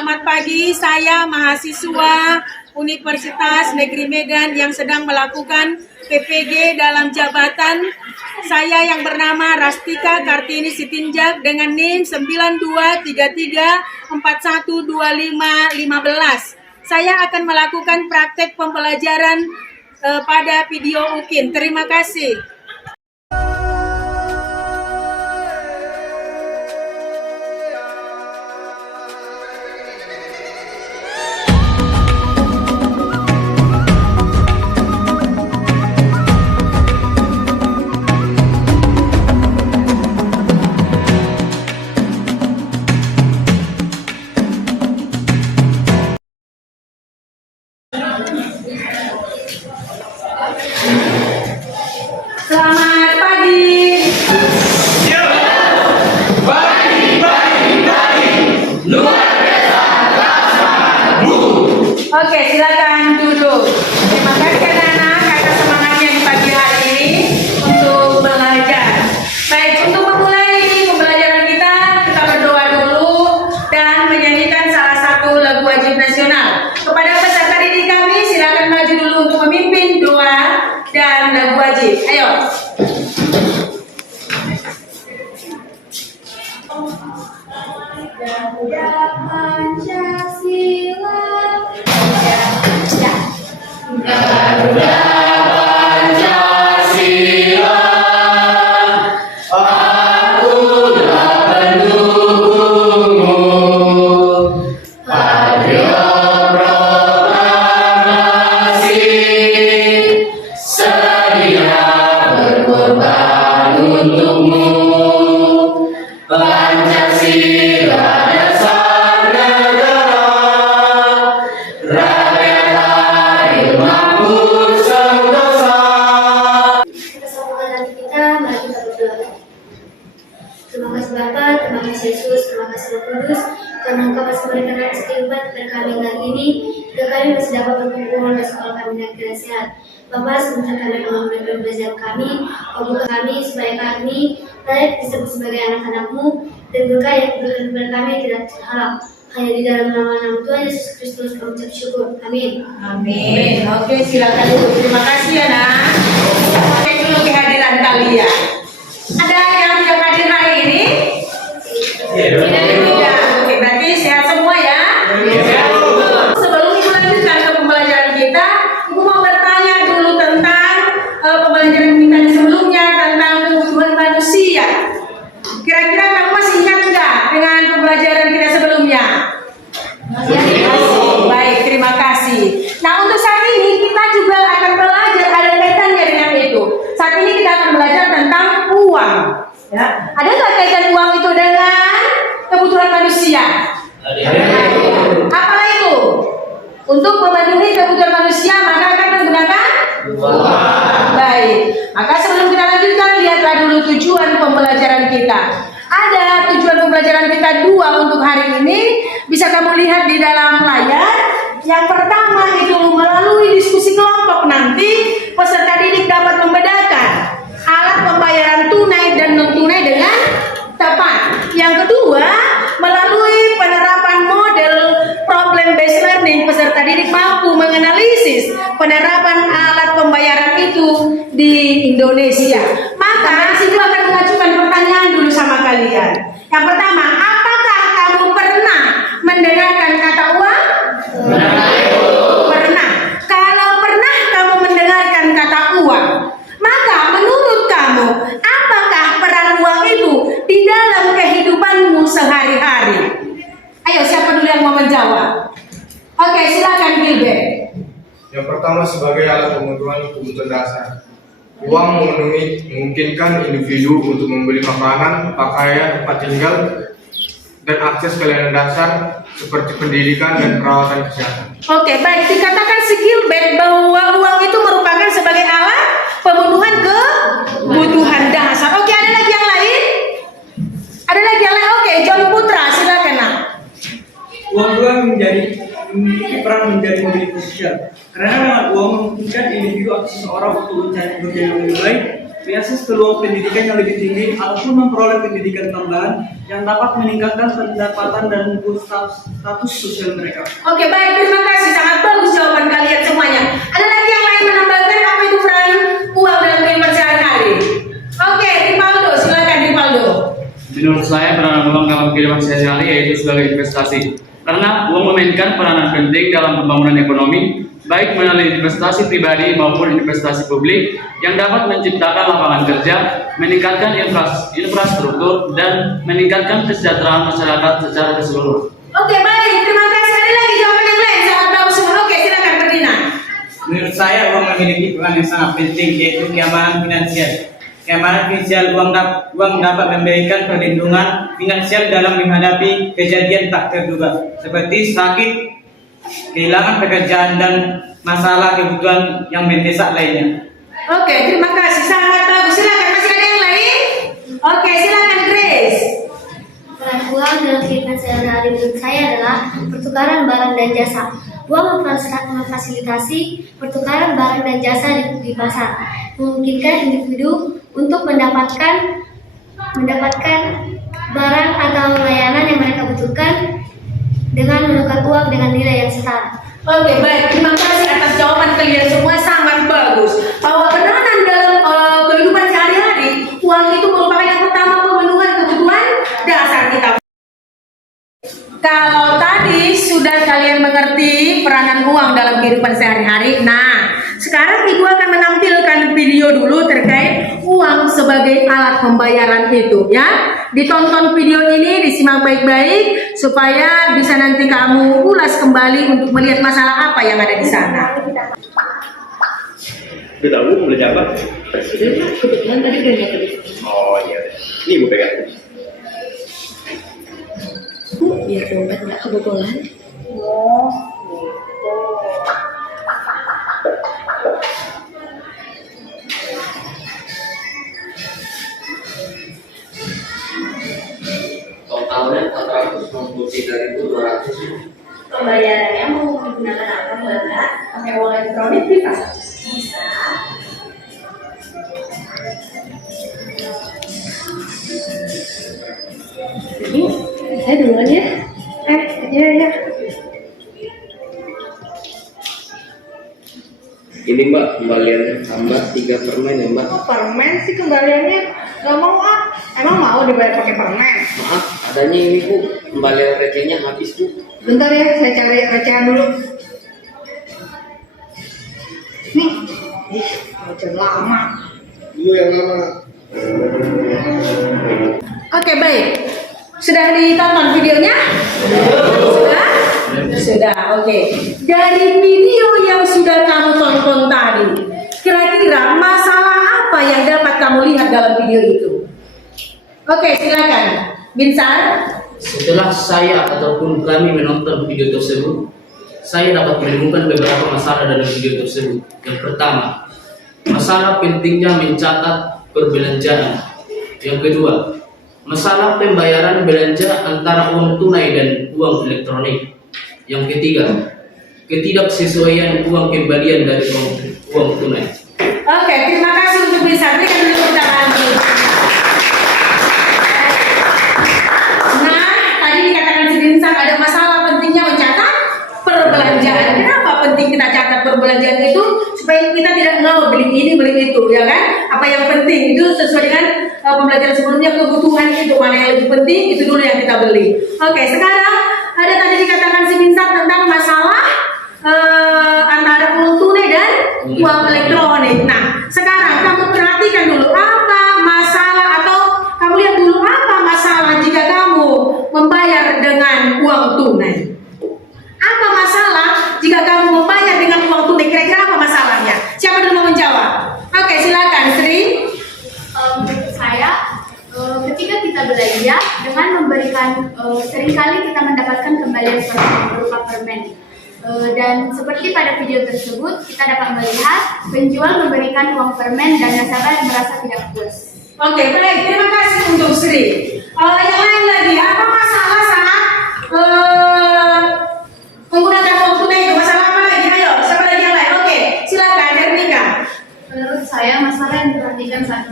Selamat pagi, saya mahasiswa Universitas Negeri Medan yang sedang melakukan PPG dalam jabatan saya yang bernama Rastika Kartini Sitinjak dengan NIM 9233412515. Saya akan melakukan praktek pembelajaran pada video UKIN. Terima kasih. Selamat pagi. Luar biasa. Oke, silakan duduk. Terima kasih anak-anak karena semangatnya di pagi hari ini untuk belajar. Baik, untuk memulai pembelajaran kita berdoa dulu dan menyanyikan salah satu lagu wajib nasional. Kepada peserta didik kami, silakan maju dulu untuk memimpin doa dan lagu wajib. Ayo. Pancasila. Garuda Pancasila, akulah pendukungmu. Patriot proklamasi, sedia berkorban untukmu. Pancasila dasar negara, rakyat adil makmur sentosa. Kita sambungkan hati kita, mari kita berdoa. Terima kasih Bapa, terima kasih Yesus, terima kasih Roh Kudus, karena Engkau masih memberikan atas kehidupan kepada kami hari ini, dan kami masih dapat berkumpul dan sekolah kami dengan keadaan sehat. Bapa, sebentar kami mengambil belajar kami, buka kami supaya kami layak disebut sebagai anak-anak-Mu, dan berkah yang diberikan kepada kami tidak terhalang. Hanya di dalam nama Tuhan Yesus Kristus kami ucap syukur. Amin. Amin. Oke, silakan duduk. Terima kasih ya, Nak. Cek dulu kehadiran kalian. Ada yang tidak hadir hari ini? Tidak. Oke, berarti sehat semua ya? Sebelum Ibu lanjutkan ke pembelajaran kita, Ibu mau bertanya dulu tentang pembelajaran kita sebelumnya tentang kebutuhan manusia. Kira-kira kamu masih ingat nggak dengan pembelajaran kita sebelumnya? Baik, terima kasih. Nah, untuk saat ini kita juga akan belajar, ada kaitannya dengan itu. Saat ini kita akan belajar tentang uang. Ya. Ada nggak kaitan uang itu dengan kebutuhan manusia? Apa itu? Untuk memenuhi kebutuhan manusia maka akan menggunakan uang. Baik. Maka sebelum kita lanjutkan, lihatlah dulu tujuan pembelajaran kita. Ada tujuan pembelajaran kita dua untuk hari ini. Bisa kamu lihat di dalam layar. Yang pertama itu melalui diskusi kelompok nanti peserta didik dapat membedakan alat pembayaran tunai dan non tunai dengan tepat. Yang kedua, melalui penerapan model problem based learning, peserta didik mampu menganalisis penerapan alat pembayaran itu di Indonesia. Maka situ akan mengajukan pertanyaan dulu sama kalian. Yang pertama, apakah kamu pernah mendengarkan kata uang? Pernah. Kalau pernah kamu mendengarkan kata uang, maka menurut kamu, apakah peran uang itu di dalam kehidupanmu sehari-hari? Ayo, siapa dulu yang mau menjawab? Oke, silakan Gilbert. Yang pertama, sebagai alat pemenuhan kebutuhan dasar. Uang memungkinkan individu untuk membeli makanan, pakaian, tempat tinggal, dan akses ke layanan dasar seperti pendidikan dan perawatan kesehatan. Oke, baik. Dikatakan si Gilbert bahwa uang itu merupakan sebagai alat pemenuhan kebutuhan dasar. Oke, ada lagi yang lain? Ada lagi yang lain? Oke, John Putra, silakan nak. Uang juga memiliki peran menjadi mobilitas sosial. Karena memang uang memungkinkan individu atau seseorang untuk mencari pekerjaan yang lebih baik, Beasiswa peluang pendidikan yang lebih tinggi ataupun memperoleh pendidikan tambahan yang dapat meningkatkan pendapatan dan status sosial mereka. Oke, baik, terima kasih. Sangat bagus jawaban kalian semuanya. Ada lagi yang lain menambahkan apa itu peran uang dalam kehidupan sehari-hari? Oke, Rivaldo, silakan Rivaldo. Menurut saya peranan uang dalam kehidupan sehari-hari yaitu sebagai investasi. Karena uang memainkan peranan penting dalam pembangunan ekonomi, baik melalui investasi pribadi maupun investasi publik yang dapat menciptakan lapangan kerja, meningkatkan infrastruktur, dan meningkatkan kesejahteraan masyarakat secara keseluruhan. Oke, baik, terima kasih. Ada lagi jawaban yang lain? Sangat bagus semua. Oke, silakan Ferdinand. Menurut saya uang memiliki peran yang sangat penting yaitu keamanan finansial. Keamanan finansial uang dapat memberikan perlindungan finansial dalam menghadapi kejadian tak terduga seperti sakit, kehilangan pekerjaan, dan masalah kebutuhan yang mendesak lainnya. Oke, terima kasih. Sangat bagus. Silakan, masih ada yang lain? Oke, silakan Grace. Peran uang dalam kehidupan sehari-hari menurut saya adalah pertukaran barang dan jasa. Uang memfasilitasi pertukaran barang dan jasa di pasar, memungkinkan individu untuk mendapatkan barang atau layanan yang mereka butuhkan dengan menukar uang dengan nilai yang setara. Oke, baik. Terima kasih atas jawaban kalian semua, sangat bagus. Bahwa peranan dalam kehidupan sehari-hari, uang itu merupakan yang pertama pemenuhan kebutuhan dasar kita. Kalau tadi sudah kalian mengerti peranan uang dalam kehidupan sehari-hari, nah sekarang Ibu akan menampilkan video dulu terkait uang sebagai alat pembayaran itu, ya. Ditonton video ini, disimak baik-baik supaya bisa nanti kamu ulas kembali untuk melihat masalah apa yang ada di sana. Udah tahu boleh jawab? Kebetulan tadi udah nyata. Oh iya, ini ibu pegang. Iya, dompet nggak kebetulan. Totalnya 463.200. Pembayarannya mau menggunakan apa, Mbak? Pakai uang elektronik bisa? Bisa. Jadi, saya duluan ya. Ya. Ini Mbak, kembaliannya tambah 3 permen ya Mbak. Permen sih kembaliannya nggak mau ah. Emang mau dibayar pakai permen? Maaf, adanya ini Bu, kembalian recehnya habis Bu. Bentar ya, saya cari recehan dulu. Nih, recehan lama. Lu yang lama. Oke, baik. Sudah ditonton videonya? Sudah? Sudah, oke. Dari video yang sudah kamu tonton tadi, kira-kira masalah apa yang dapat kamu lihat dalam video itu? Oke, silakan. Binsar. Setelah saya ataupun kami menonton video tersebut, saya dapat menemukan beberapa masalah dalam video tersebut. Yang pertama, masalah pentingnya mencatat perbelanjaan. Yang kedua, masalah pembayaran belanja antara uang tunai dan uang elektronik. Yang ketiga, ketidaksesuaian uang kembalian dari uang tunai. Oke, terima kasih untuk Binsar. Berikan dulu tepuk tangan. Ada masalah pentingnya mencatat perbelanjaan. Kenapa penting kita catat perbelanjaan itu? Supaya kita tidak beli ini beli itu, ya kan? Apa yang penting itu sesuai dengan pembelajaran sebelumnya, kebutuhan itu mana yang lebih penting itu dulu yang kita beli. Oke, sekarang ada tadi dikatakan si Binsar tentang masalah antara uang tunai dan uang elektronik. Nah, sekarang kamu perhatikan dulu apa masalah atau kamu lihat dulu apa masalah jika kamu membayar dengan uang tunai. Apa masalah jika kamu membayar dengan uang tunai? Kira-kira apa masalahnya? Siapa dulu mau menjawab? Oke, silakan Sri. Menurut saya, ketika kita belanja dengan memberikan, seringkali kita mendapatkan kembalian berupa permen. Dan seperti pada video tersebut, kita dapat melihat penjual memberikan uang permen dan nasabah yang merasa tidak puas. Oke, baik. Terima kasih untuk Sri. Yang lain lagi, apa masalah saat menggunakan uang tunai itu? Masalah apa lagi? Ayo, siapa lagi yang lain? Oke, silakan Hermika. Menurut saya, masalah yang diperhatikan saat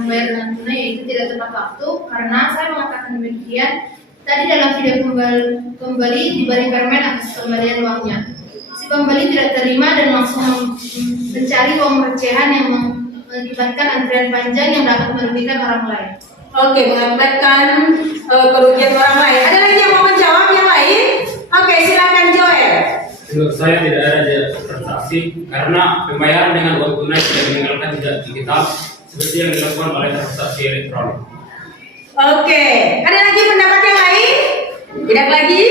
dia pembeli diberi permen atas pembelian uangnya. Si pembeli tidak terima dan langsung mencari uang recehan yang mengakibatkan antrian panjang yang dapat merugikan orang lain. Oke, mengakibatkan kerugian orang lain. Ada lagi yang mau menjawab yang lain? Oke, silakan Joel. Menurut saya tidak ada transaksi karena pembayaran dengan uang tunai tidak meninggalkan jejak digital seperti yang dilakukan oleh transaksi elektronik. Oke, ada lagi pendapat yang lain? Tidak lagi?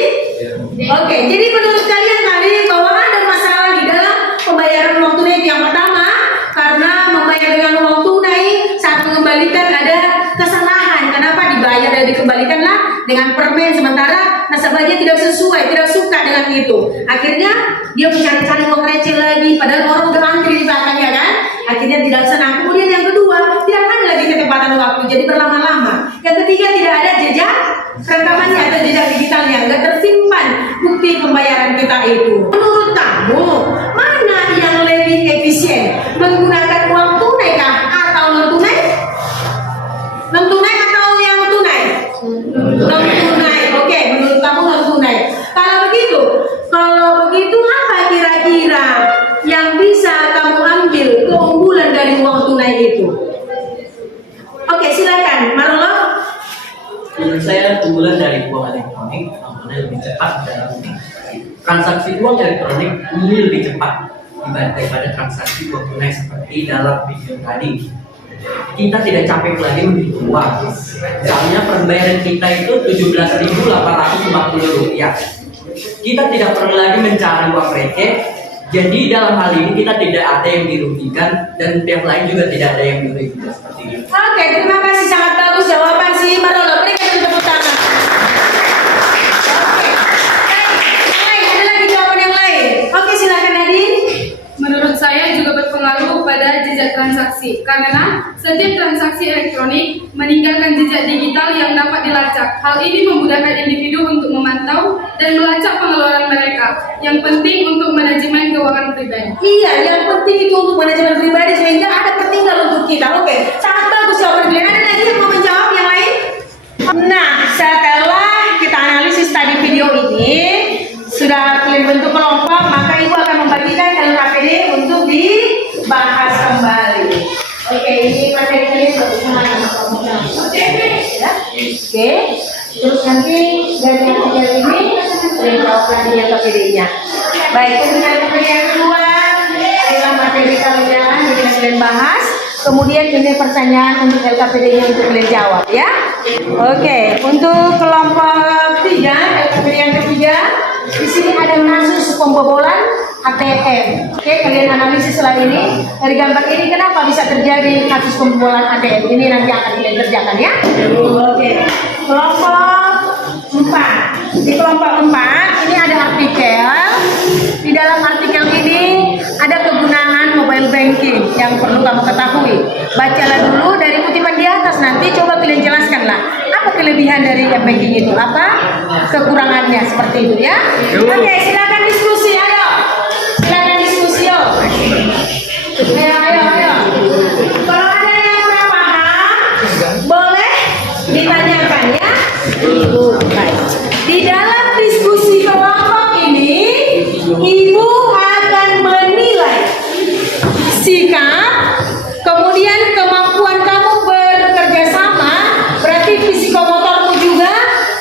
Oke, jadi menurut kalian tadi bahwa ada masalah di dalam pembayaran uang tunai yang pertama karena membayar dengan uang tunai saat mengembalikan ada kesalahan. Kenapa dibayar dan dikembalikanlah dengan permen sementara nasabahnya tidak sesuai, tidak suka dengan itu. Akhirnya dia mencari-cari uang receh lagi, padahal orang udah antri di belakangnya kan. Akhirnya tidak senang. Kemudian yang kedua, tidak ada lagi ketepatan waktu, jadi berlama-lama. Yang ketiga, tidak ada jejak rekamannya atau jejak digitalnya, nggak tersimpan bukti pembayaran kita itu. Menurut kamu, mana yang lebih efisien? Menggunakan uang tunai kah atau non tunai? Non tunai atau yang tunai? Non tunai. Oke, menurut kamu non tunai. Kalau begitu apa kira-kira yang bisa kamu ambil keunggulan dari uang tunai itu? Oke, silakan, Marlo. Menurut saya keunggulan dari uang elektronik namanya lebih cepat dalam transaksi uang elektronik ini lebih cepat daripada transaksi uang tunai seperti dalam video tadi. Kita tidak capek lagi menghitung uang. Misalnya pembayaran kita itu Rp17.850. Kita tidak perlu lagi mencari uang receh. Jadi dalam hal ini kita tidak ada yang dirugikan dan pihak lain juga tidak ada yang dirugikan seperti itu. Oke, terima kasih, sangat bagus jawaban si Marlo. Berikan tepuk tangan. Oke, yang lain, ada lagi jawaban yang lain? Oke, silakan Nadine. Menurut saya juga berpengaruh pada jejak transaksi karena setiap transaksi elektronik meninggalkan jejak digital yang dapat dilacak. Hal ini memudahkan individu untuk memantau dan melacak pengeluaran mereka. Yang penting untuk manajemen keuangan pribadi. Iya, yang penting itu untuk manajemen pribadi sehingga ada tertinggal untuk kita. Oke, sangat bagus jawaban kalian. Ada lagi yang mau menjawab yang lain? Nah, setelah kita analisis tadi video ini, sudah kalian bentuk kelompok, maka ibu akan membagikan LKPD untuk dibahas kembali. Oke, ini materi kalian bersama kelompoknya. Oke, ya. Oke, terus nanti dari yang ketiga ini jawab lagi LKPD-nya. Baik, kemudian LKPD yang kedua adalah materi kalian yang kalian bahas. Kemudian ini pertanyaan untuk LKPD-nya untuk kalian jawab ya. Oke, untuk kelompok 3, LKPD yang ketiga. Di sini ada kasus pembobolan ATM. Oke, kalian analisis setelah ini. Dari gambar ini kenapa bisa terjadi kasus pembobolan ATM? Ini nanti akan kalian kerjakan ya. Oke. Kelompok 4. Di kelompok 4 ini ada artikel. Di dalam artikel ini ada kegunaan mobile banking yang perlu kamu ketahui. Bacalah dulu dari kutipan di atas, nanti coba kalian jelaskanlah. Apa kelebihan dari banking itu? Apa kekurangannya seperti itu ya? Oke, silakan diskusi, ayo. Silakan diskusi, yo. Ayo. Kalau ada yang kurang paham, boleh ditanyakan ya. Baik. Di dalam diskusi kelompok ini, ibu akan menilai sikap, kemudian kemampuan kamu bekerja sama, berarti psikomotormu juga,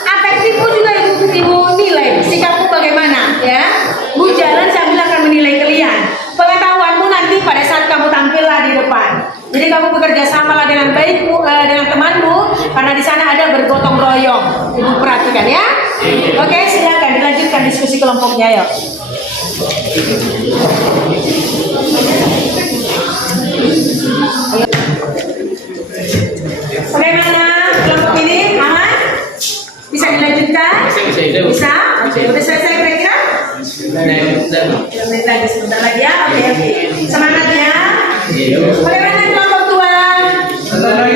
afektifmu juga ibu nilai sikapmu bagaimana ya. Bu jalan sambil akan menilai kalian. Pengetahuanmu nanti pada saat kamu tampillah di depan. Jadi kamu bekerja samalah dengan baik dengan temanmu, karena di sana ada bergotong royong. Ibu perhatikan ya. Oke, silakan dilanjutkan diskusi kelompoknya yuk. Bagaimana kelompok ini? Aman? Bisa dilanjutkan? Bisa? Oke, udah selesai kira-kira? Lagi sebentar lagi ya. Oke. Semangat ya. Bagaimana kelompok tua? Sebentar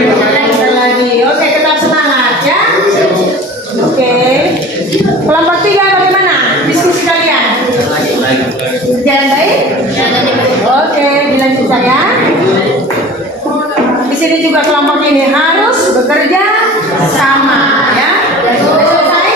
lagi. Oke, tetap semangat ya. Oke. Kelompok 3 bagaimana? Diskusi kalian? Jalan baik? Oke, dilanjutkan ya. Di sini juga kelompok ini harus bekerja sama ya. Sudah selesai?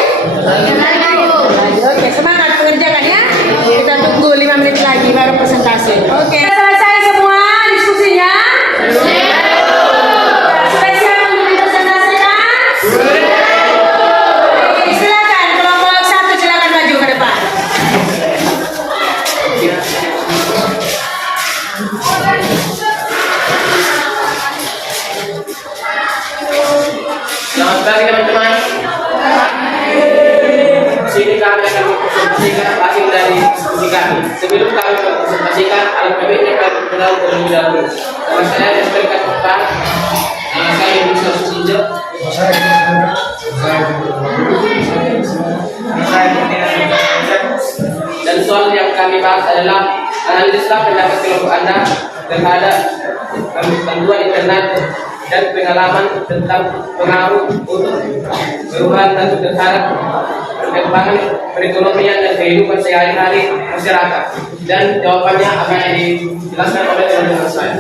singkat hasil dari diskusi kami. Sebelum kami presentasikan, alfabetnya kami kenal terlebih dahulu. Nama saya Desperkan Oktan. Saya bisa Susinjo. Dan soal yang kami bahas adalah analisislah pendapat kelompok Anda terhadap panduan internet dan pengalaman tentang pengaruh untuk perubahan dan terhadap perkembangan perekonomian dan kehidupan sehari-hari masyarakat. Dan jawabannya akan dijelaskan oleh teman-teman saya.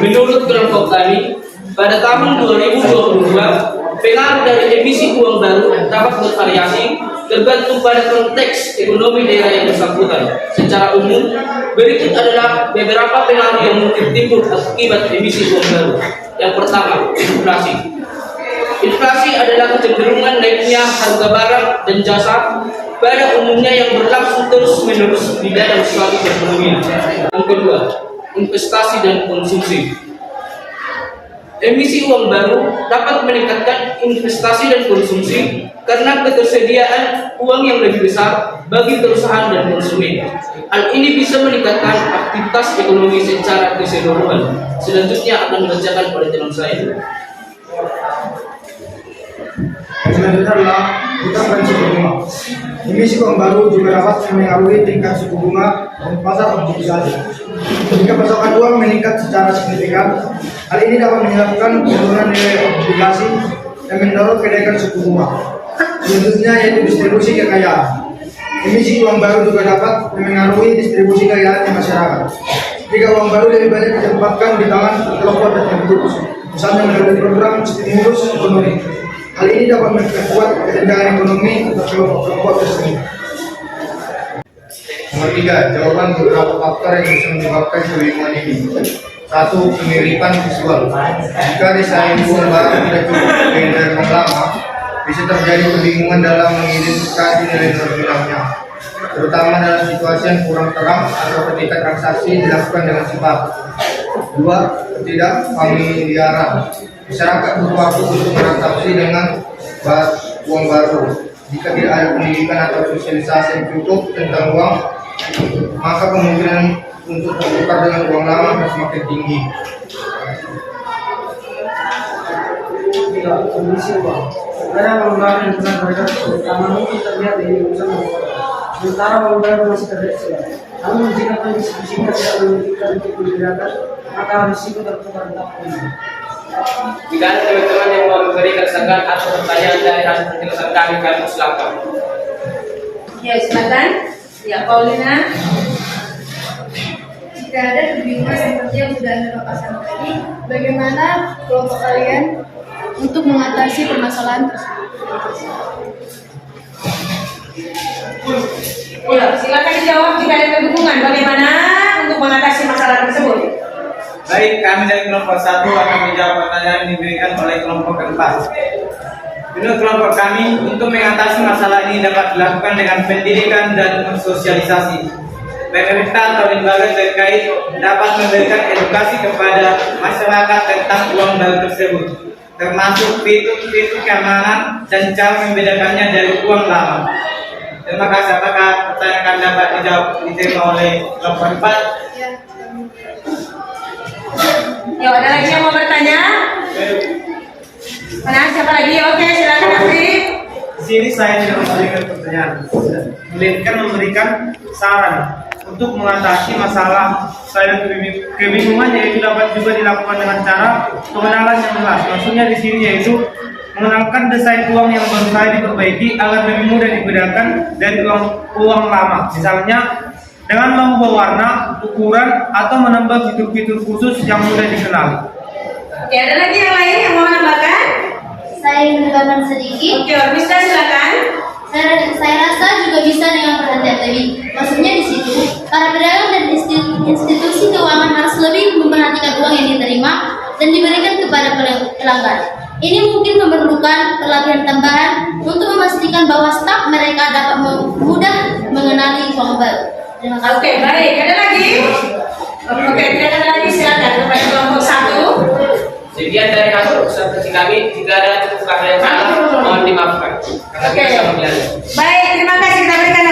Menurut kelompok kami, pada tahun 2022, pengaruh dari emisi uang baru dapat bervariasi tergantung pada konteks ekonomi daerah yang bersangkutan. Secara umum, berikut adalah beberapa pengaruh yang mungkin timbul akibat emisi uang baru. Yang pertama, inflasi. Inflasi adalah kecenderungan naiknya harga barang dan jasa pada umumnya yang berlangsung terus-menerus di dalam suatu perekonomian. Yang kedua, investasi dan konsumsi. Emisi uang baru dapat meningkatkan investasi dan konsumsi karena ketersediaan uang yang lebih besar bagi perusahaan dan konsumen. Hal ini bisa meningkatkan aktivitas ekonomi secara keseluruhan. Selanjutnya akan dibacakan oleh teman saya. Selanjutnya adalah hutang dan suku bunga. Emisi uang baru juga dapat mengaruhi tingkat suku bunga dan pasar obligasi. Jika pasokan uang meningkat secara signifikan, hal ini dapat menyebabkan penurunan nilai obligasi dan mendorong kenaikan suku bunga. Selanjutnya yaitu distribusi kekayaan. Emisi uang baru juga dapat mengaruhi distribusi kekayaan di masyarakat. Jika uang baru lebih banyak ditempatkan di tangan kelompok tertentu, misalnya melalui program stimulus ekonomi. Hal ini dapat memperkuat kesenjangan ekonomi untuk kelompok-kelompok tersebut. Nomor 3, jawaban beberapa faktor yang bisa menyebabkan kebingungan ini. 1. Kemiripan visual. Jika desain uang baru tidak cukup dengan uang lama, bisa terjadi kebingungan dalam mengidentifikasi nilai nominalnya, terutama dalam situasi yang kurang terang atau ketika transaksi dilakukan dengan cepat. 2. Ketidakfamiliaran. Masyarakat butuh waktu untuk bertransaksi dengan uang baru. Jika tidak ada pendidikan atau sosialisasi yang cukup tentang uang, maka kemungkinan untuk bertukar dengan uang lama akan semakin tinggi. Kondisi uang. Sebenarnya pelonggaran yang pernah terjadi terutama mungkin terlihat dari urusan uang. Sementara uang baru masih tersedia. Namun jika kondisi-kondisinya tidak memungkinkan untuk digunakan, maka risiko tertukar tetap tinggi. Jika ada teman-teman yang mau memberikan saran atau pertanyaan dari hasil penjelasan kami silakan. Ya, silakan. Ya, Paulina. Jika ada kebingungan seperti yang sudah Anda paparkan tadi, bagaimana kelompok kalian untuk mengatasi permasalahan tersebut? Ya, silakan dijawab jika ada kebingungan bagaimana untuk mengatasi masalah tersebut. Baik, kami dari kelompok 1 akan menjawab pertanyaan yang diberikan oleh kelompok keempat. Menurut kelompok kami, untuk mengatasi masalah ini dapat dilakukan dengan pendidikan dan sosialisasi. Pemerintah atau lembaga terkait dapat memberikan edukasi kepada masyarakat tentang uang baru tersebut, termasuk fitur-fitur keamanan dan cara membedakannya dari uang lama. Terima kasih. Apakah pertanyaan dapat diterima oleh kelompok 4? Ya, ada lagi yang mau bertanya? Mana? Siapa lagi? Oke, silakan Afif. Di sini saya tidak memberikan pertanyaan, melainkan memberikan saran untuk mengatasi masalah saya kebingungan, yaitu dapat juga dilakukan dengan cara pengenalan yang jelas. Maksudnya di sini yaitu mengenalkan desain uang yang baru saya diperbaiki agar lebih mudah dibedakan dari uang lama. Misalnya dengan mengubah warna, ukuran, atau menambah fitur-fitur khusus yang mudah dikenal. Oke, ada lagi yang lain yang mau menambahkan? Saya ingin menambahkan sedikit. Oke, bisa silakan. Saya rasa juga bisa dengan perhatian lebih. Maksudnya di situ, para pedagang dan institusi keuangan harus lebih memperhatikan uang yang diterima dan diberikan kepada pelanggan. Ini mungkin memerlukan pelatihan tambahan untuk memastikan bahwa staf mereka dapat mudah mengenali uang baru. Terima kasih. Oke, baik. Ada lagi? Oke, tidak ada lagi. Silakan kepada kelompok 1. Sekian dari hasil observasi kami. Jika ada cukup kata yang salah, mohon dimaafkan. Oke. Baik, terima kasih. Kita berikan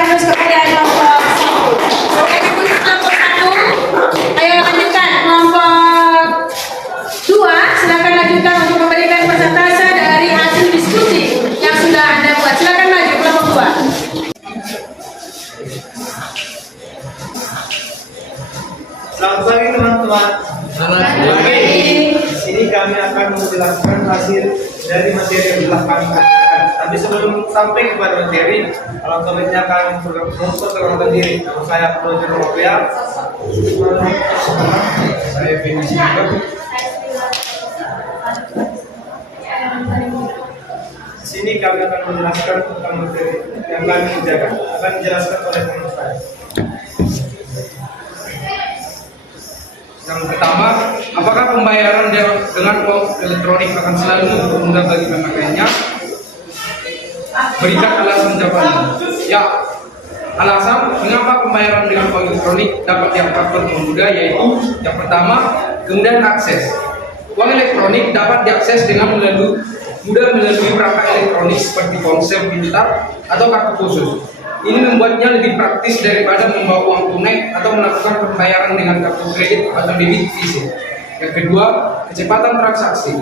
menjelaskan hasil dari materi yang telah kami kerjakan. Tapi sebelum sampai kepada materi, alangkah baiknya kami memperkenalkan diri. Nama saya Roger Robea. Saya Fendi Simanto. Di sini kami akan menjelaskan tentang materi yang kami kerjakan. Akan dijelaskan oleh teman saya. Yang pertama, apakah pembayaran dengan uang elektronik akan selalu mudah bagi pemakainya? Berikan alasan jawabannya. Ya, alasan mengapa pembayaran dengan uang elektronik dapat dianggap mudah yaitu yang pertama, kemudahan akses. Uang elektronik dapat diakses dengan mudah melalui perangkat elektronik seperti ponsel pintar atau kartu khusus. Ini membuatnya lebih praktis daripada membawa uang tunai atau melakukan pembayaran dengan kartu kredit atau debit fisik. Yang kedua, kecepatan transaksi.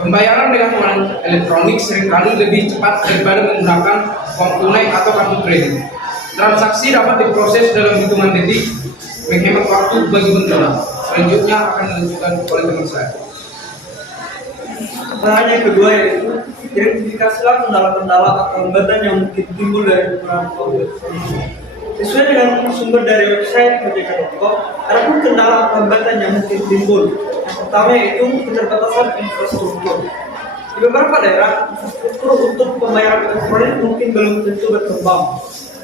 Pembayaran dengan uang elektronik seringkali lebih cepat daripada menggunakan uang tunai atau kartu kredit. Transaksi dapat diproses dalam hitungan detik, menghemat waktu bagi pengguna. Selanjutnya akan dilanjutkan oleh teman saya. Bahan yang kedua yaitu identifikasilah kendala-kendala atau hambatan yang mungkin timbul dari penggunaan uang elektronik. Sesuai dengan sumber dari website merdeka.com, ada pun kendala atau hambatan yang mungkin timbul. Yang pertama yaitu keterbatasan infrastruktur. Di beberapa daerah, infrastruktur untuk pembayaran elektronik mungkin belum tentu berkembang.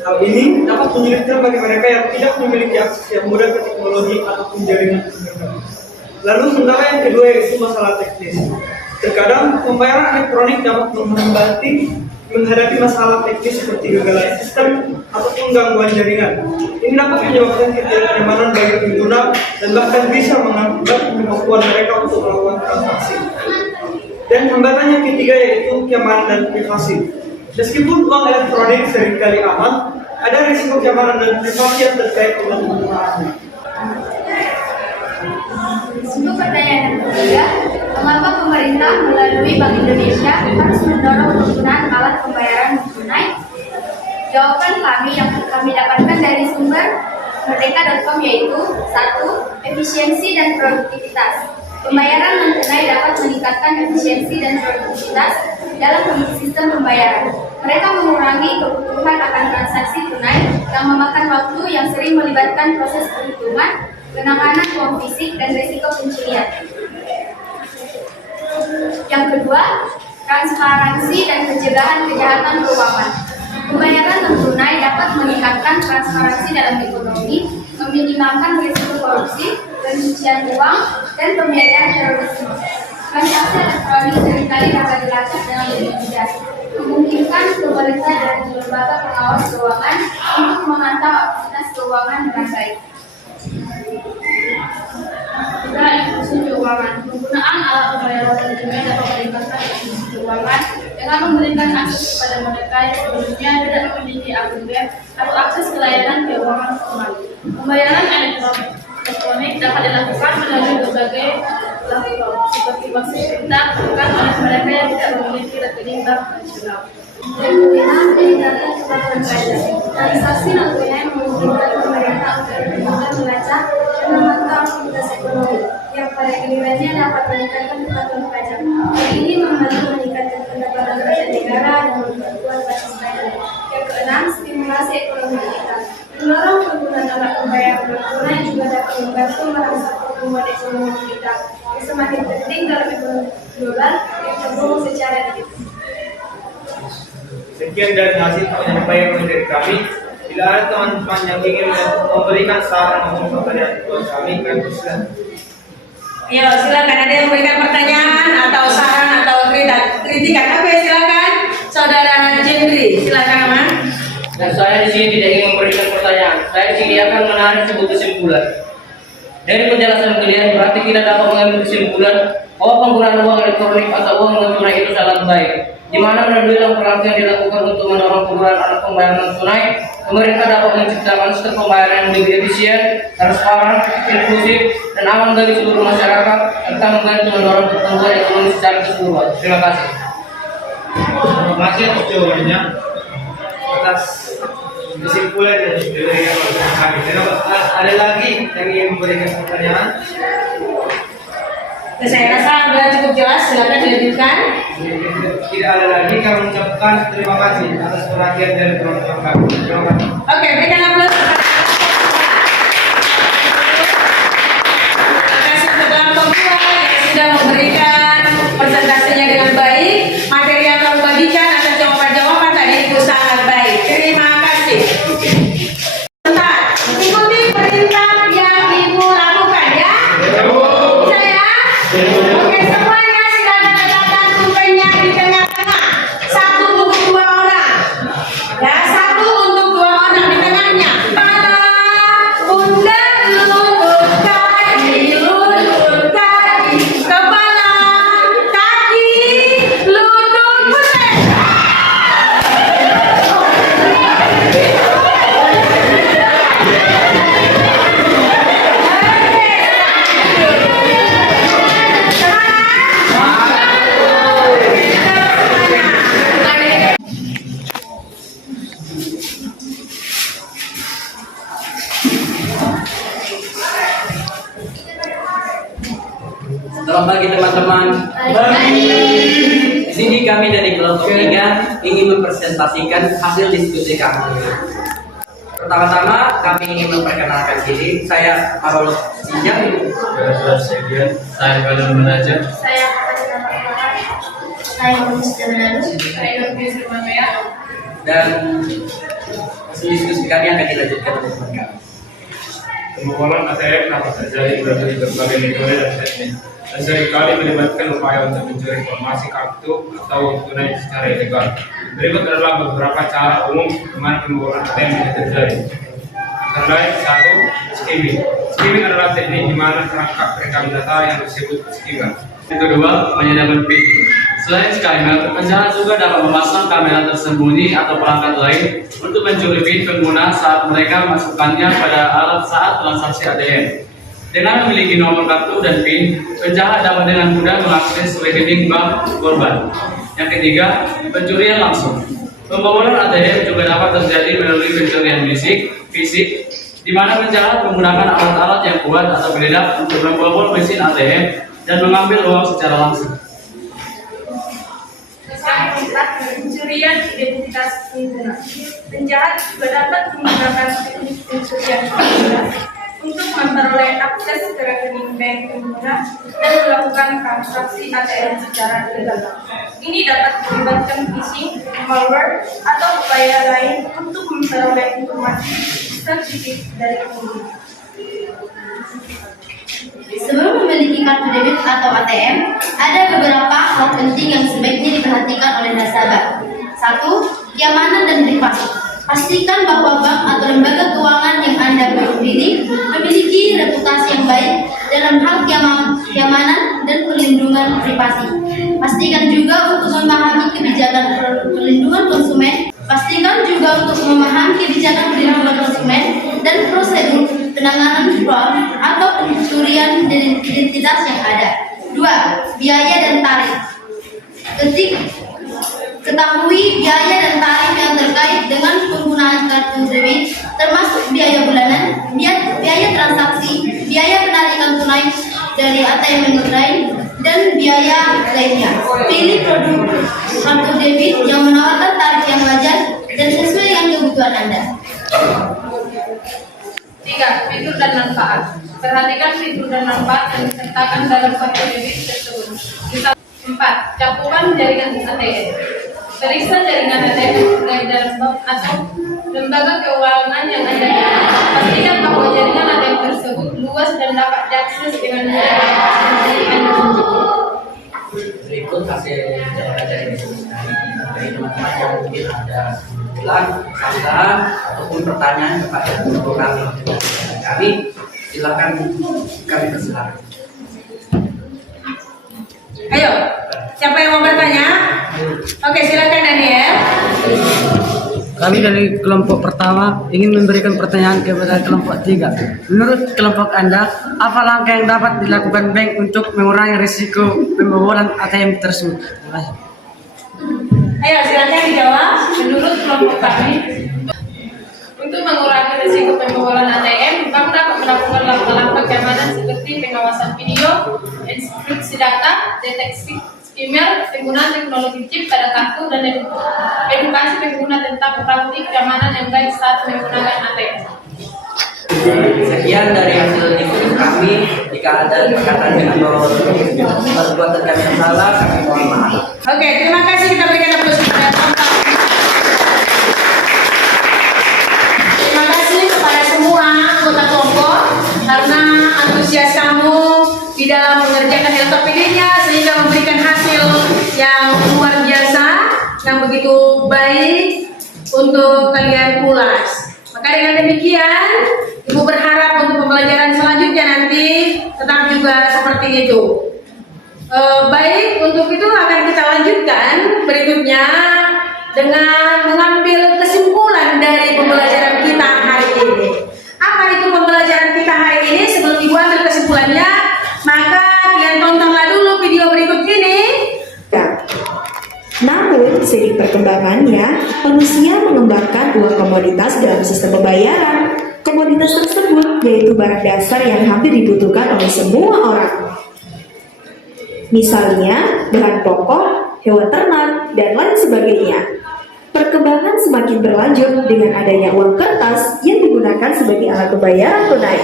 Hal ini dapat menyulitkan bagi mereka yang tidak memiliki akses yang mudah ke teknologi ataupun jaringan internet. Lalu kendala yang kedua yaitu masalah teknis. Terkadang pembayaran elektronik dapat menghadapi masalah teknis seperti kegagalan sistem ataupun gangguan jaringan. Ini dapat menyebabkan ketidaknyamanan bagi pengguna dan bahkan bisa mengakibatkan kemampuan mereka untuk melakukan transaksi. Dan hambatan yang ketiga yaitu keamanan dan privasi. Meskipun uang elektronik seringkali aman, ada risiko keamanan dan privasi yang terkait dengan penggunaannya. Untuk pertanyaan yang ketiga, mengapa pemerintah melalui Bank Indonesia harus mendorong penggunaan alat pembayaran tunai? Jawaban kami yang kami dapatkan dari sumber merdeka.com yaitu 1. Efisiensi dan produktivitas. Pembayaran non-tunai dapat meningkatkan efisiensi dan produktivitas dalam sistem pembayaran. Mereka mengurangi kebutuhan akan transaksi tunai yang memakan waktu yang sering melibatkan proses perhitungan, penanganan uang fisik, dan risiko pencurian. Yang kedua, transparansi dan pencegahan kejahatan keuangan. Pembayaran non-tunai dapat meningkatkan transparansi dalam ekonomi, meminimalkan risiko korupsi, pencucian uang, dan pembiayaan terorisme. Transaksi elektronik seringkali dapat dilacak dengan lebih mudah, memungkinkan pemerintah dan lembaga pengawas keuangan untuk memantau aktivitas keuangan dengan baik. Juga inklusi keuangan. Penggunaan alat pembayaran non-tunai dapat meningkatkan inklusi keuangan dengan memberikan akses kepada mereka yang sebelumnya tidak memiliki akun bank atau akses ke layanan keuangan formal. Pembayaran elektronik dapat dilakukan melalui berbagai platform seperti Maxi Pintar bukan oleh mereka yang tidak memiliki rekening bank nasional. Dan penggunaan indikator kepatuhan pajak. Transaksi non-tunai memungkinkan pemerintah untuk lebih mudah melacak dan memantau aktivitas ekonomi yang pada gilirannya dapat meningkatkan kepatuhan pajak. Hal ini membantu meningkatkan pendapatan pajak negara dan memperkuat basis pajak. Yang keenam, stimulasi ekonomi digital. Mendorong penggunaan alat pembayaran non-tunai juga dapat membantu merangsang pertumbuhan ekonomi digital yang semakin penting dalam ekonomi global yang terhubung secara digital. Sekian dari hasil penyampaian dari kami. Bila ada teman-teman yang ingin memberikan saran maupun pertanyaan kepada kami, silakan. Ya, silakan. Ada yang memberikan pertanyaan atau saran atau kritikan? Oke, silakan. Saudara Jendri, silakan, Mas. Dan saya di sini tidak ingin memberikan pertanyaan. Saya di sini akan menarik sebuah kesimpulan. Dari penjelasan kalian berarti kita dapat mengambil kesimpulan bahwa penggunaan uang elektronik atau uang non-tunai itu sangat baik. Di mana melalui langkah-langkah yang dilakukan untuk mendorong penggunaan alat pembayaran non-tunai, pemerintah dapat menciptakan sistem pembayaran yang lebih efisien, transparan, inklusif, dan aman bagi seluruh masyarakat, serta membantu mendorong pertumbuhan ekonomi secara keseluruhan. Terima kasih. Terima kasih atas jawabannya, atas kesimpulan yang diberikan oleh kami. Ada lagi yang ingin memberikan pertanyaan? Saya rasa sudah cukup jelas, silakan dilanjutkan. Tidak ada lagi kami mengucapkan terima kasih atas perhatian dari teman-teman kami. Terima kasih. Oke, berikan aplaus. Terima kasih kepada pembuat yang sudah memberikan presentasinya dengan baik. Materi yang kamu bagikan atas jawaban-jawaban tadi itu sangat baik. Terima kasih. Bentar, ikuti perintah yang Ibu lakukan ya. Saya. Oke, semuanya silakan letakkan pulpennya di tengah-tengah. Satu untuk 2 orang. Ya, satu untuk 2 orang di tengahnya. Kepala, pundak, lutut, kaki, kepala, kaki, lutut, pundak. Selamat pagi teman-teman. Di sini kami dari kelompok 3 ingin mempresentasikan hasil diskusi kami. Pertama-tama kami ingin memperkenalkan diri. Saya Marul Sinjang. Saya Balon Menaja. Saya Musda Menaru. Dan hasil diskusi kami akan dilanjutkan oleh teman kami. Pembobolan ATM dapat terjadi berbagai metode dan teknik, dan seringkali melibatkan upaya untuk mencuri informasi kartu atau tunai secara ilegal. Berikut adalah beberapa cara umum di mana pembobolan ATM bisa terjadi. Antara lain, 1. Skimming. Skimming adalah teknik di mana perangkat perekam data yang disebut skimmer. Yang kedua, penyadapan PIN. Selain skimmer, penjahat juga dapat memasang kamera tersembunyi atau perangkat lain untuk mencuri PIN pengguna saat mereka memasukkannya pada alat saat transaksi ATM. Dengan memiliki nomor kartu dan PIN, penjahat dapat dengan mudah mengakses rekening bank korban. Yang ketiga, pencurian langsung. Pembobolan ATM juga dapat terjadi melalui pencurian fisik, di mana penjahat menggunakan alat-alat yang kuat atau meledak untuk membobol mesin ATM dan mengambil uang secara langsung. Pencurian identitas pengguna. Penjahat juga dapat menggunakan teknik pencurian identitas untuk memperoleh akses ke rekening bank pengguna dan melakukan transaksi ATM secara ilegal. Ini dapat melibatkan phishing, malware, atau upaya lain untuk memperoleh informasi sensitif dari pengguna. Sebelum memiliki kartu debit atau ATM, ada beberapa hal penting yang sebaiknya diperhatikan oleh nasabah. 1. Keamanan dan privasi. Pastikan bahwa bank atau lembaga keuangan yang Anda berdiri memiliki reputasi yang baik dalam hal keamanan dan perlindungan privasi. Pastikan juga untuk memahami kebijakan perlindungan konsumen. Pastikan juga untuk memahami kebijakan perlindungan konsumen dan prosedur penanganan fraud atau pencurian identitas yang ada. 2. Biaya dan tarif. Ketahui biaya dan tarif yang terkait dengan penggunaan kartu debit, termasuk biaya bulanan, biaya transaksi, biaya penarikan tunai dari ATM lain, dan biaya lainnya. Pilih produk kartu debit yang menawarkan tarif yang wajar dan sesuai dengan kebutuhan Anda. 3. Fitur dan manfaat. Perhatikan fitur dan manfaat yang disertakan dalam kartu debit tersebut. 4. Cakupan jaringan ATM. Periksa jaringan ATM dari dalam bank atau lembaga keuangan yang Anda miliki. Pastikan bahwa jaringan ATM tersebut luas dan dapat diakses dengan mudah. Berikut hasil jawaban diskusi kami. Bagi teman-teman yang mungkin ada ulang, kesalahan ataupun pertanyaan kepada guru kami, silakan kami persilakan. Ayo, siapa yang mau bertanya? Oke, silakan Daniel. Kami dari kelompok pertama ingin memberikan pertanyaan kepada kelompok 3. Menurut kelompok Anda, apa langkah yang dapat dilakukan bank untuk mengurangi risiko pembobolan ATM tersebut? Ayo, silakan dijawab. Menurut kelompok kami, Untuk mengurangi risiko pembobolan ATM, bank dapat melakukan langkah-langkah keamanan seperti pengawasan video, enkripsi deteksi email, penggunaan teknologi chip pada kartu, dan edukasi pengguna tentang praktik keamanan yang baik saat menggunakan ATM. Sekian dari hasil diskusi kami. Jika ada perkataan atau perbuatan kami yang salah, kami mohon maaf. Oke, terima kasih, kita berikan aplaus kepada Tompa. Terima kasih kepada semua anggota kelompok karena antusias kamu di dalam mengerjakan LKPD-nya sehingga memberikan hasil yang luar biasa, yang begitu baik untuk kalian ulas. Maka dengan demikian, Ibu berharap untuk pembelajaran selanjutnya nanti tetap juga seperti itu. Baik, untuk itu akan kita lanjutkan berikutnya dengan mengambil kesimpulan dari pembelajaran kita hari ini. Apa itu pembelajaran kita hari ini? Sebelum Ibu ambil kesimpulannya, maka kalian tontonlah dulu video berikut ini. Namun, seiring perkembangannya, manusia mengembangkan dua komoditas dalam sistem pembayaran. Komoditas tersebut yaitu barang dasar yang hampir dibutuhkan oleh semua orang. Misalnya, bahan pokok, hewan ternak, dan lain sebagainya. Perkembangan semakin berlanjut dengan adanya uang kertas yang digunakan sebagai alat pembayaran tunai.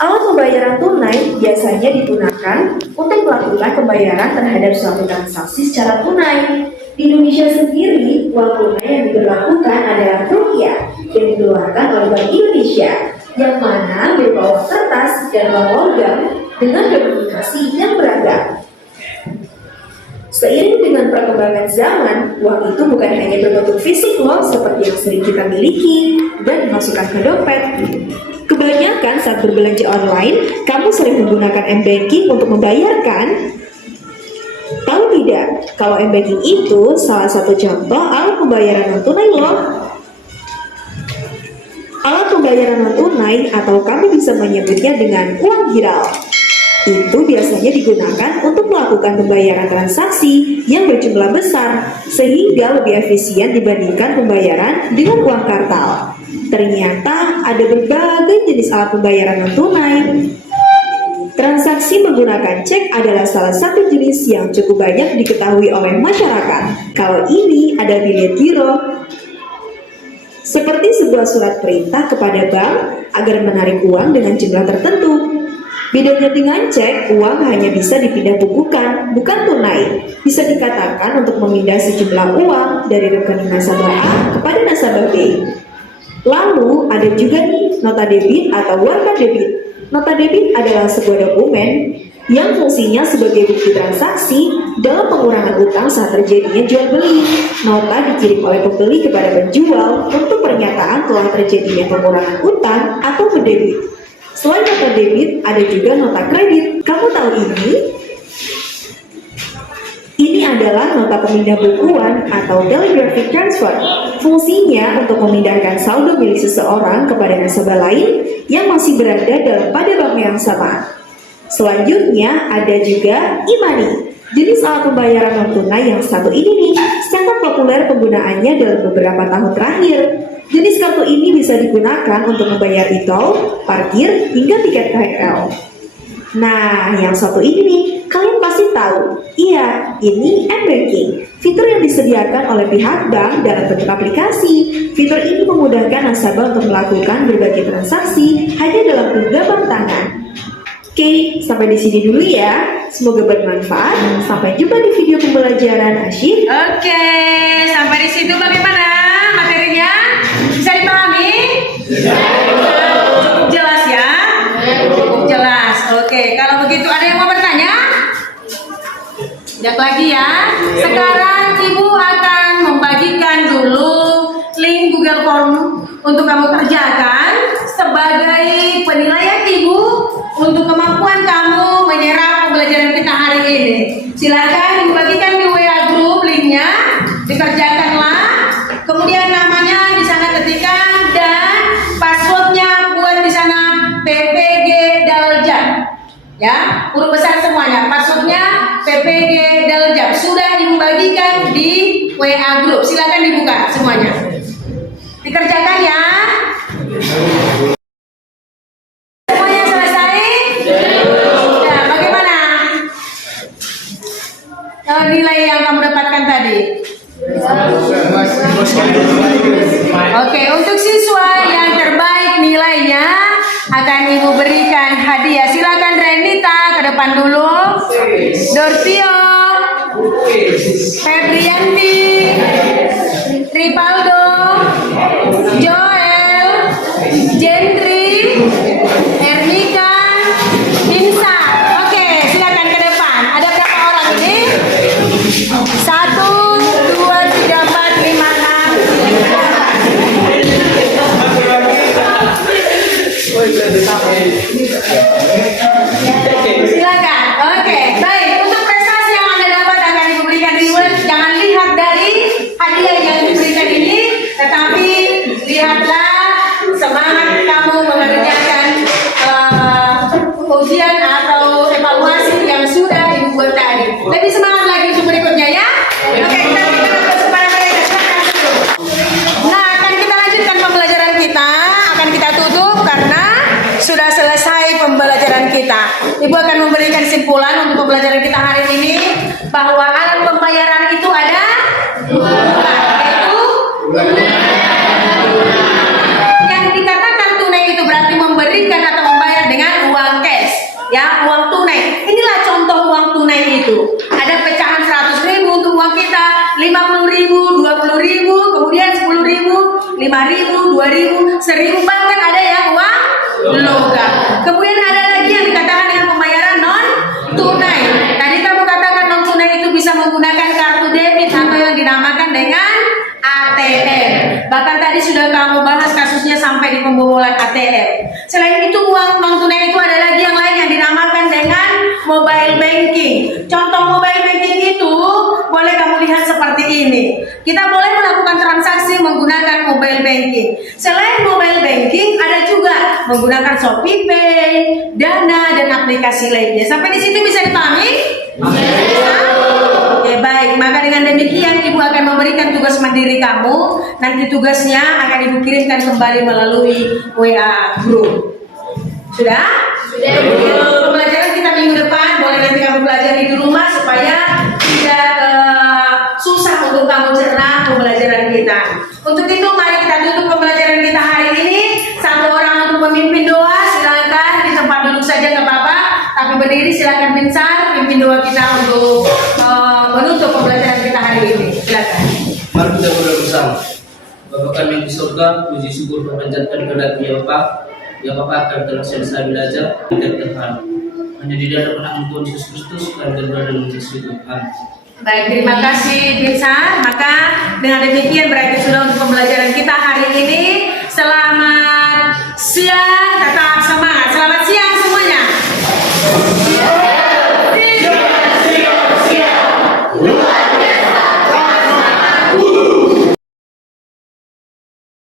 Alat pembayaran tunai biasanya digunakan untuk melakukan pembayaran terhadap suatu transaksi secara tunai. Di Indonesia sendiri, uang tunai yang diberlakukan adalah rupiah yang dikeluarkan oleh Bank Indonesia, yang mana berupa uang kertas dan uang logam dengan denominasi yang beragam. Seiring dengan perkembangan zaman, uang itu bukan hanya berbentuk fisik loh seperti yang sering kita miliki dan dimasukkan ke dompet. Kebanyakan saat berbelanja online, kamu sering menggunakan m-banking untuk membayarkan. Tahu tidak, kalau m-banking itu salah satu contoh alat pembayaran non tunai loh. Alat pembayaran non tunai atau kami bisa menyebutnya dengan uang viral. Itu biasanya digunakan untuk melakukan pembayaran transaksi yang berjumlah besar sehingga lebih efisien dibandingkan pembayaran dengan uang kartal. Ternyata ada berbagai jenis alat pembayaran non tunai. Transaksi menggunakan cek adalah salah satu jenis yang cukup banyak diketahui oleh masyarakat. Kalau ini ada bilet giro, seperti sebuah surat perintah kepada bank agar menarik uang dengan jumlah tertentu. Bedanya dengan cek, uang hanya bisa dipindah bukukan, bukan tunai. Bisa dikatakan untuk memindah sejumlah uang dari rekening nasabah A kepada nasabah B. Lalu ada juga nih nota debit atau warga debit. Nota debit adalah sebuah dokumen yang fungsinya sebagai bukti transaksi dalam pengurangan utang saat terjadinya jual beli. Nota dikirim oleh pembeli kepada penjual untuk pernyataan telah terjadinya pengurangan utang atau mendebit. Selain nota debit, ada juga nota kredit. Kamu tahu ini? Ini adalah nota pemindah bukuan atau telegraphic transfer. Fungsinya untuk memindahkan saldo milik seseorang kepada nasabah lain yang masih berada dalam pada bank yang sama. Selanjutnya ada juga e-money, jenis alat pembayaran non tunai yang satu ini nih sangat populer penggunaannya dalam beberapa tahun terakhir. Jenis kartu ini bisa digunakan untuk membayar e-tol, parkir, hingga tiket KRL. Nah, yang satu ini nih, kalian pasti tahu. Iya, ini m-banking, fitur yang disediakan oleh pihak bank dalam bentuk aplikasi. Fitur ini memudahkan nasabah untuk melakukan berbagai transaksi hanya dalam genggaman tangan. Oke, sampai di sini dulu ya. Semoga bermanfaat. Sampai jumpa di video pembelajaran asyik. Oke, sampai di situ bagaimana materinya? Bisa dipahami? Cukup jelas ya? Cukup jelas. Oke, kalau begitu ada yang mau bertanya? Lihat lagi ya. Sekarang Ibu akan membagikan dulu link Google Form untuk kamu kerjakan sebagai penilaian Ibu untuk kemampuan kamu menyerap pembelajaran kita hari ini. Silakan dibagikan di WA group linknya, dikerjakanlah. Kemudian namanya di sana ketikkan dan passwordnya buat di sana PPG Daljab. Ya, huruf besar semuanya. Passwordnya PPG Daljab. Sudah Ibu bagikan di WA group. Silakan dibuka semuanya. Dikerjakan ya. Semuanya selesai? Ya, bagaimana? depan dulu. Dortio, Febrianti, Ripaldo, Joel, Jendri, Ernika, Insa. Oke, silakan ke depan. Ada berapa orang ini? 1, 2, 3, 4, 5, 6. Silakan. Oke, baik. Untuk prestasi yang Anda dapat akan diberikan reward. Jangan lihat dari hadiah yang diberikan ini, tetapi lihatlah semangat kamu mengerjakan ujian atau evaluasi yang sudah dibuat tadi. Lebih semangat lagi untuk berikutnya ya. Oke, kita berikan kepada mereka. Silakan duduk. Nah, akan kita lanjutkan pembelajaran kita. Akan kita tutup karena sudah selesai pembelajaran kita. Ibu akan memberikan kesimpulan untuk pembelajaran kita hari ini bahwa alat pembayaran itu ada dua, yaitu yang dikatakan tunai itu berarti memberikan atau membayar dengan uang cash, ya, uang tunai. Inilah contoh uang tunai itu. Ada pecahan 100.000 untuk uang kita, 50.000, 20.000, kemudian 10.000, 5.000, 2.000, 1.000, bahkan ada yang uang logam. Kemudian ada lagi yang dikatakan dengan pembayaran non tunai. Tadi kamu katakan non tunai itu bisa menggunakan kartu debit atau yang dinamakan dengan ATM. Bahkan tadi sudah kamu bahas kasusnya sampai di pembobolan ATM. Selain itu uang non tunai itu ada lagi yang lain yang dinamakan dengan mobile banking. Contoh mobile banking itu boleh kamu lihat seperti ini. Kita boleh melakukan transaksi menggunakan mobile banking. Selain mobile banking ada juga menggunakan ShopeePay, Dana dan aplikasi lainnya. Sampai di situ bisa dipahami? Oke, baik. Maka dengan demikian Ibu akan memberikan tugas mandiri kamu. Nanti tugasnya akan Ibu kirimkan kembali melalui WA group. Sudah? Sudah. Pembelajaran kita minggu depan boleh nanti kamu pelajari di rumah supaya tidak susah untuk kamu cerna pembelajaran kita. Untuk itu mari kita tutup pembelajaran kita hari ini. Satu orang untuk memimpin doa, silakan di tempat duduk saja nggak apa-apa. Tapi berdiri silakan Binsar pimpin doa kita untuk menutup pembelajaran kita hari ini. Silakan. Mari kita berdoa bersama. Bapa kami yang di surga, puji syukur berpanjatkan kepada Ya Bapa. Ya Bapa, kami telah selesai belajar dan Tuhan. Hanya di dalam nama Tuhan Yesus Kristus kami berdoa dan mengucap Tuhan. Baik, terima kasih Binsar. Maka dengan demikian berarti sudah untuk pembelajaran kita hari ini.